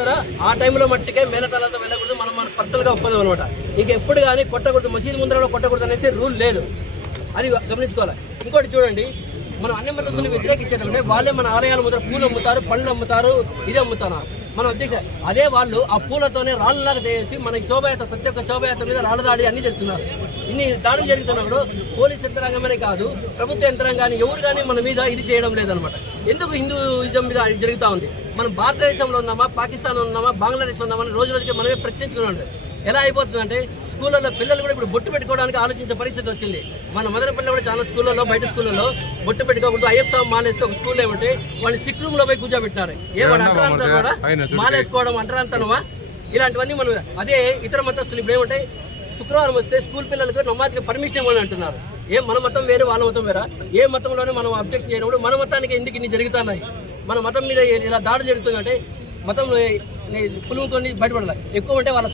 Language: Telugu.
చెప్తారా ఆ టైంలో మట్టికే మేళతాళాలతో వెళ్ళకూడదు, మనం మన పర్సనల్గా ఒప్పందం అనమాట. ఇక ఎప్పుడు కానీ కొట్టకూడదు, మసీదు ముందరలో కొట్టకూడదు అనేసి రూల్ లేదు, అది గమనించుకోవాలి. ఇంకోటి చూడండి, మనం అన్ని మతస్థులు వ్యతిరేకించేటంటే వాళ్ళే మన ఆలయాల ముందర పూలు అమ్ముతారు, పండ్లు అమ్ముతారు, ఇది అమ్ముతున్నారు. మనం వచ్చేసి అదే వాళ్ళు ఆ పూలతోనే రాళ్ళలాగా చేసి మనకి శోభయాత్ర, ప్రతి ఒక్క శోభయాత్ర మీద రాళ్ళ దాడి అన్ని చేస్తున్నారు. ఇన్ని దాడులు జరుగుతున్నప్పుడు పోలీస్ యంత్రాంగమే కాదు, ప్రభుత్వ యంత్రాంగాన్ని ఎవరు కానీ మన మీద ఇది చేయడం లేదనమాట. ఎందుకు హిందూయిజం మీద జరుగుతూ ఉంది? మనం భారతదేశంలో ఉన్నామా, పాకిస్తాన్లో ఉన్నామా, బంగ్లాదేశ్లో ఉన్నామా అని రోజు రోజుకి మనమే ప్రశ్నించుకున్నాం. ఎలా అయిపోతుందంటే స్కూళ్ళలో పిల్లలు కూడా ఇప్పుడు బొట్టు పెట్టుకోవడానికి ఆలోచించే పరిస్థితి వచ్చింది. మన మదన పిల్లలు కూడా చాలా స్కూళ్ళలో, బయట స్కూళ్ళలో బొట్టు పెట్టుకోకూడదు, అయ్యప్ప స్వామి మాలేస్తే ఒక స్కూల్ ఏమంటే వాళ్ళు సిక్ రూమ్ లో పోయి కూర్చోబెట్టినారు. ఏమన్నా అంటరాంతరం కూడా మాలేసుకోవడం అంటరాంతరమా? ఇలాంటివన్నీ మనం అదే ఇతర మతస్థులు ఇప్పుడు ఏమంటే శుక్రవారం వస్తే స్కూల్ పిల్లలకు నమాజ్కి పర్మిషన్ ఇవ్వని అంటున్నారు. మన మతం వేరు, వాళ్ళ మతం వేరా? ఏ మతంలోనే మనం అబ్జెక్ట్ చేయనప్పుడు మన మతానికి ఎందుకు ఇన్ని జరుగుతున్నాయి? మన మతం మీద ఇలా దాడులు జరుగుతుందంటే మతం పులుముకొని బయటపడాలి. ఎక్కువ అంటే వాళ్ళ